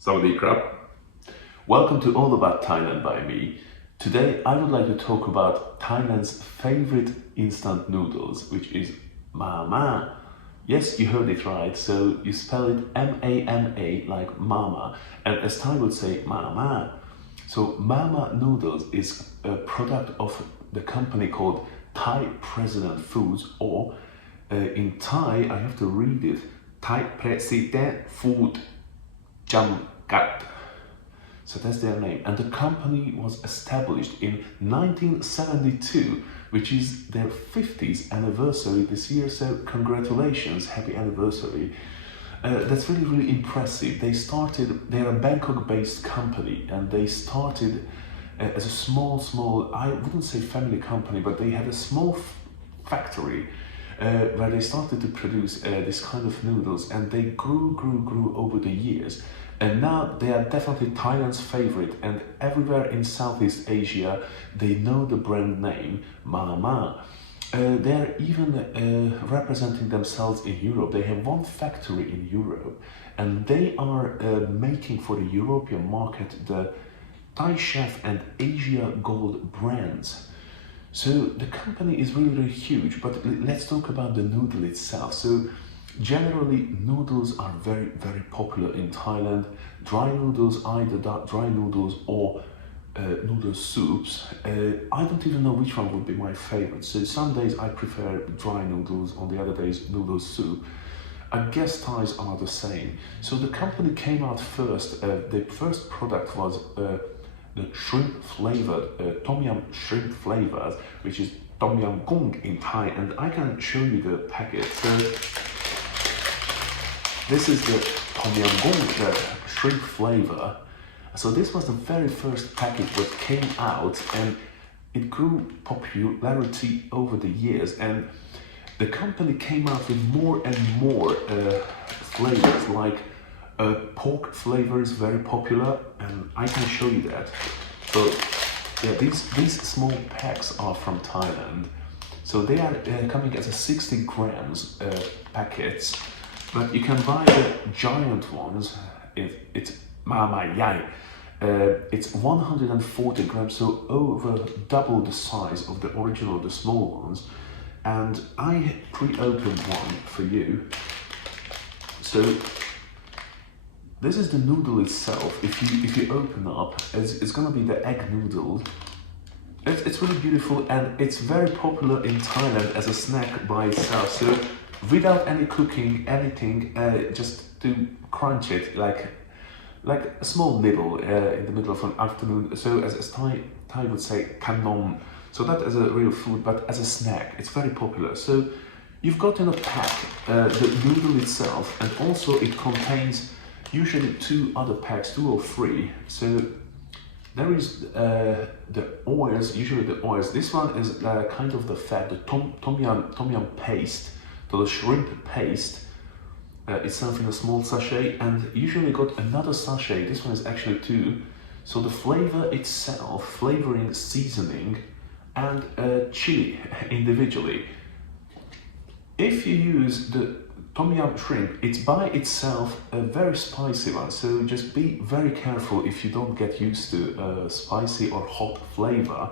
Sawadee krap. Welcome to All About Thailand by me. Today I would like to talk about Thailand's favorite instant noodles, which is mama. Yes, you heard it right. So you spell it M-A-M-A like mama, and as Thai would say mama. So mama noodles is a product of the company called Thai President Foods, or in Thai I have to read it, Thai President Food Jamkat. So that's their name. And the company was established in 1972, which is their 50th anniversary this year. So congratulations, happy anniversary. That's really, really impressive. They're a Bangkok-based company, and they started as a small, I wouldn't say family company, but they had a small factory where they started to produce this kind of noodles, and they grew over the years. And now they are definitely Thailand's favorite, and everywhere in Southeast Asia, they know the brand name Mama. They're even representing themselves in Europe. They have one factory in Europe, and they are making for the European market the Thai Chef and Asia Gold brands. So the company is really, really huge, but let's talk about the noodle itself. So generally, noodles are very, very popular in Thailand. Dry noodles, either dry noodles or noodle soups. I don't even know which one would be my favorite. So some days I prefer dry noodles, on the other days noodle soup. I guess Thais are the same. So the company came out first. The first product was the shrimp flavored, tom yum shrimp flavors, which is tom yum goong in Thai. And I can show you the packet. So this is the tom yum goong, the shrimp flavor. So this was the very first packet that came out, and it grew popularity over the years. And the company came out with more and more flavors, like pork flavor is very popular, and I can show you that. So yeah, these small packs are from Thailand. So they are coming as a 60 grams packets. But you can buy the giant ones. It's Mama Yai. It's 140 grams, so over double the size of the original, the small ones. And I pre-opened one for you. So this is the noodle itself. If you open up, it's gonna be the egg noodle. It's really beautiful, and it's very popular in Thailand as a snack by itself. So without any cooking, anything, just to crunch it like a small nibble in the middle of an afternoon. So as Thai would say, kanom. So that as a real food, but as a snack, it's very popular. So you've got in a pack the noodle itself, and also it contains usually two other packs, 2 or 3. So there is the oils, usually the oils. This one is kind of the fat, the tom yum paste. So the shrimp paste itself in a small sachet, and usually got another sachet. This one is actually 2. So the flavor itself, flavoring, seasoning, and chili individually. If you use the tom yum shrimp, it's by itself a very spicy one. So just be very careful if you don't get used to spicy or hot flavor,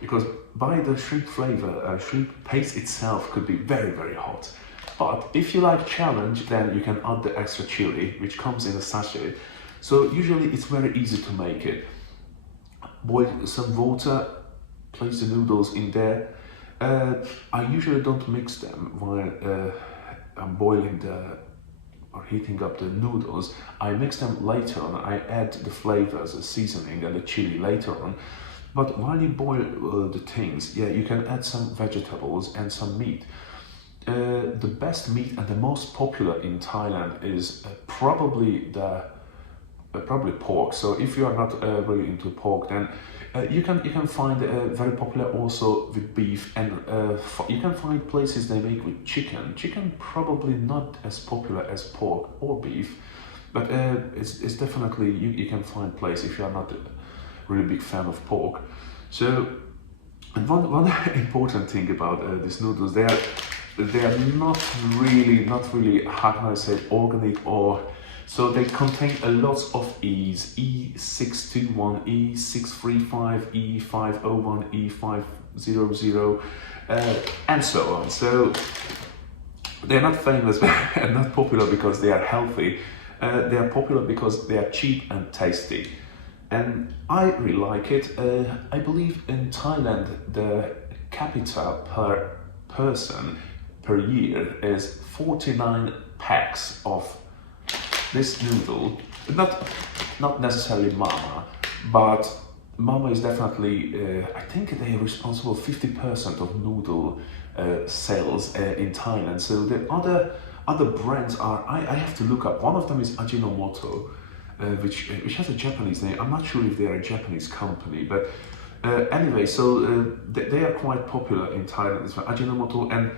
because by the shrimp flavor, shrimp paste itself could be very, very hot. But if you like challenge, then you can add the extra chili, which comes in a sachet. So usually it's very easy to make it. Boil some water, place the noodles in there. I usually don't mix them while I'm boiling or heating up the noodles. I mix them later on. I add the flavors, the seasoning, and the chili later on. But while you boil the things, yeah, you can add some vegetables and some meat. The best meat and the most popular in Thailand is probably pork. So if you are not really into pork, then you can find very popular also with beef, and you can find places they make with chicken. Chicken probably not as popular as pork or beef, but it's definitely you can find place if you are not really big fan of pork. So, and one important thing about these noodles, they are not really, how can I say, organic or So they contain a lot of E's, E621, E635, E501, E500, and so on. So they're not famous and not popular because they are healthy. They are popular because they are cheap and tasty. And I really like it. I believe in Thailand the capita per person per year is 49 packs of this noodle. Not necessarily mama, but mama is definitely, I think they are responsible 50% of noodle sales in Thailand. So the other brands are, I have to look up. One of them is Ajinomoto, which has a Japanese name. I'm not sure if they are a Japanese company, but anyway, so they are quite popular in Thailand as well. Ajinomoto and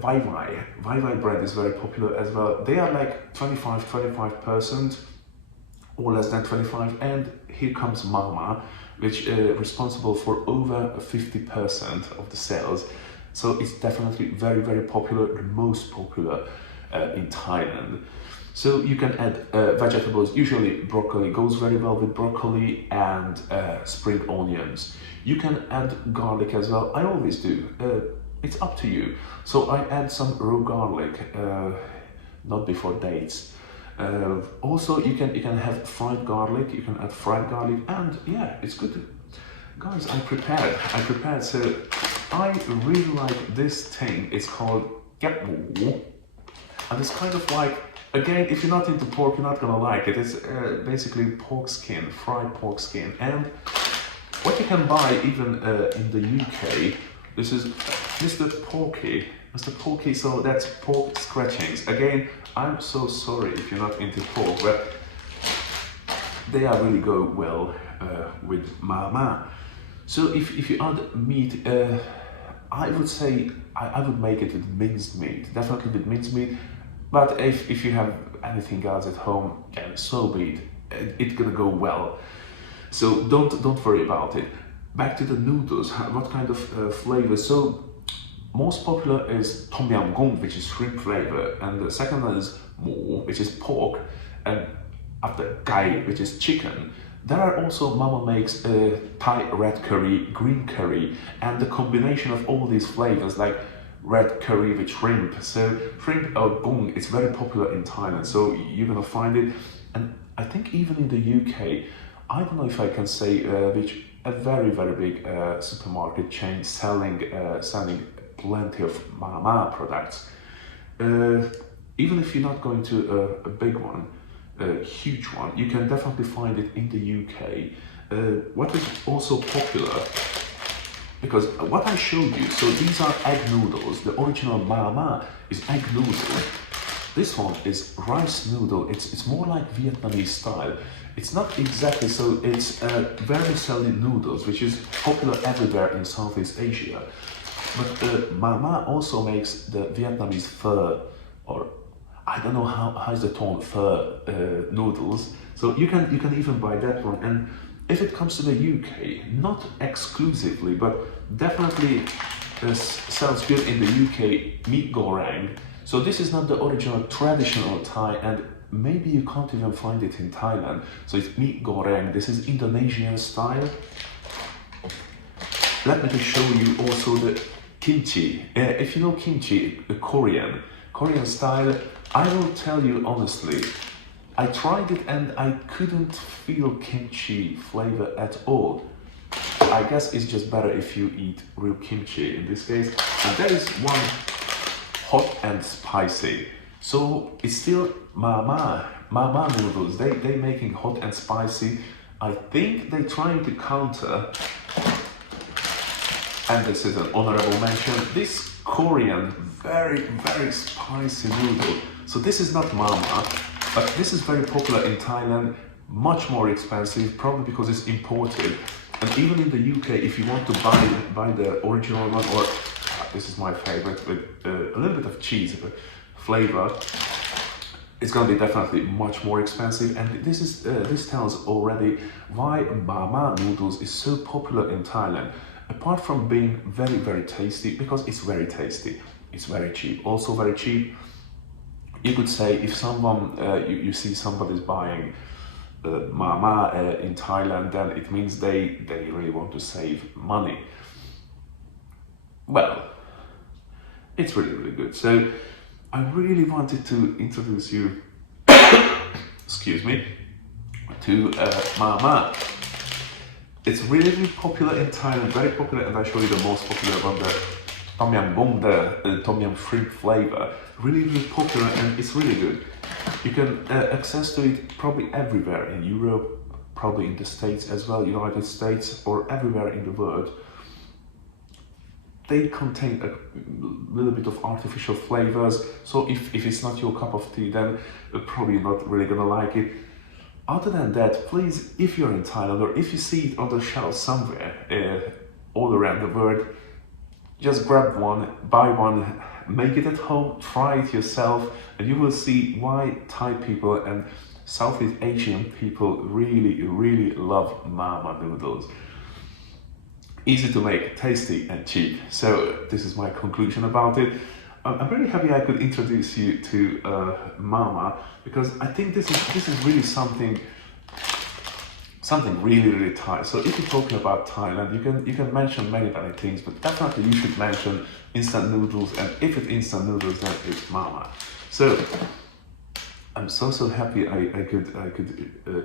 Vai Vai bread is very popular as well. They are like 25% or less than 25, and here comes Mama, which is responsible for over 50% of the sales. So it's definitely very, very popular, the most popular in Thailand. So you can add vegetables. Usually broccoli goes very well with broccoli and spring onions. You can add garlic as well. I always do. It's up to you. So I add some raw garlic, not before dates. Also, you can have fried garlic. You can add fried garlic, and yeah, it's good. Guys, I prepared. So I really like this thing. It's called gap moo, and it's kind of like, again, if you're not into pork, you're not gonna like it. It's basically pork skin, fried pork skin, and what you can buy even in the UK. This is Mr. Porky, so that's pork scratchings. Again, I'm so sorry if you're not into pork, but they are really go well with mama. So if you add meat, I would say I would make it with minced meat, definitely with minced meat. But if you have anything else at home, then so be it. It's gonna go well. So don't worry about it. Back to the noodles. What kind of flavor? So most popular is tom yum goong, which is shrimp flavor, and the second one is mo, which is pork, and after gai, which is chicken. There are also Mama makes Thai red curry, green curry, and the combination of all these flavors like red curry with shrimp. So shrimp goong is very popular in Thailand, so you're gonna find it. And I think even in the UK, I don't know if I can say which a very, very big supermarket chain selling plenty of Mama products. Even if you're not going to a big one, a huge one, you can definitely find it in the UK. What is also popular, because what I showed you, so these are egg noodles. The original Mama is egg noodle. This one is rice noodle. It's more like Vietnamese style. It's not exactly, so it's vermicelli noodles, which is popular everywhere in Southeast Asia. But Mama also makes the Vietnamese pho, or I don't know how is the term, pho noodles. So you can even buy that one. And if it comes to the UK, not exclusively, but definitely sells good in the UK, meat goreng. So this is not the original traditional Thai, and maybe you can't even find it in Thailand. So it's meat goreng. This is Indonesian style. Let me just show you also the kimchi. If you know kimchi, the Korean style, I will tell you honestly, I tried it and I couldn't feel kimchi flavor at all. I guess it's just better if you eat real kimchi in this case. And there is one hot and spicy. So it's still Mama noodles. They making hot and spicy. I think they trying to counter, and this is an honorable mention, this Korean very, very spicy noodle. So this is not Mama, but this is very popular in Thailand, much more expensive, probably because it's imported. And even in the UK, if you want to buy the original one, or this is my favorite with a little bit of cheese flavor, it's gonna be definitely much more expensive. And this tells already why Mama noodles is so popular in Thailand. Apart from being very, very tasty, because it's very tasty, it's very cheap, also very cheap. you could say if someone you see somebody's buying mama in Thailand, then it means they really want to save money. Well, it's really, really good. So I really wanted to introduce you, excuse me, to mama. It's really, really popular in Thailand, very popular, and I show you the most popular one, the Tom Yum Goong, the Tom Yum shrimp flavor. Really, really popular, and it's really good. You can access to it probably everywhere in Europe, probably in the States as well, United States, or everywhere in the world. They contain a little bit of artificial flavors, so if it's not your cup of tea, then you're probably not really gonna like it. Other than that, please, if you're in Thailand or if you see it on the shelf somewhere all around the world, just grab one, buy one, make it at home, try it yourself, and you will see why Thai people and Southeast Asian people really, really love mama noodles. Easy to make, tasty and cheap. So this is my conclusion about it. I'm very happy I could introduce you to mama, because I think this is really something really, really Thai. So if you're talking about Thailand, you can mention many things, but definitely you should mention instant noodles, and if it's instant noodles, then it's mama. So I'm so happy I could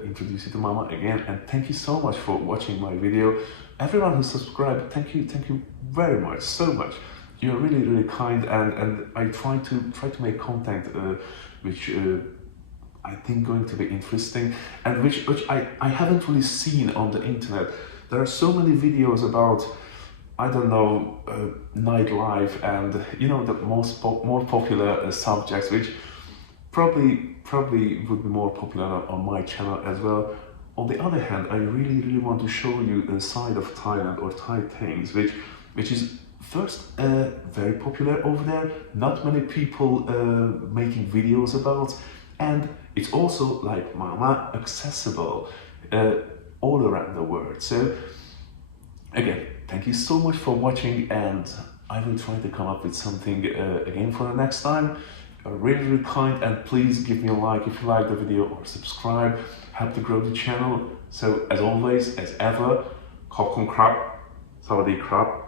introduce you to mama again, and thank you so much for watching my video. Everyone who subscribed, thank you very much, so much. You're really, really kind, and I try to make content which I think going to be interesting, and which I haven't really seen on the internet. There are so many videos about, I don't know, nightlife and the more popular subjects, which probably would be more popular on my channel as well. On the other hand, I really want to show you the side of Thailand or Thai things, which is first very popular over there. Not many people making videos about, and it's also like mama accessible all around the world. So again, thank you so much for watching, and I will try to come up with something again for the next time. Really, really kind, and please give me a like if you like the video, or subscribe, help to grow the channel. So as always, as ever, ขอบคุณครับ สวัสดีครับ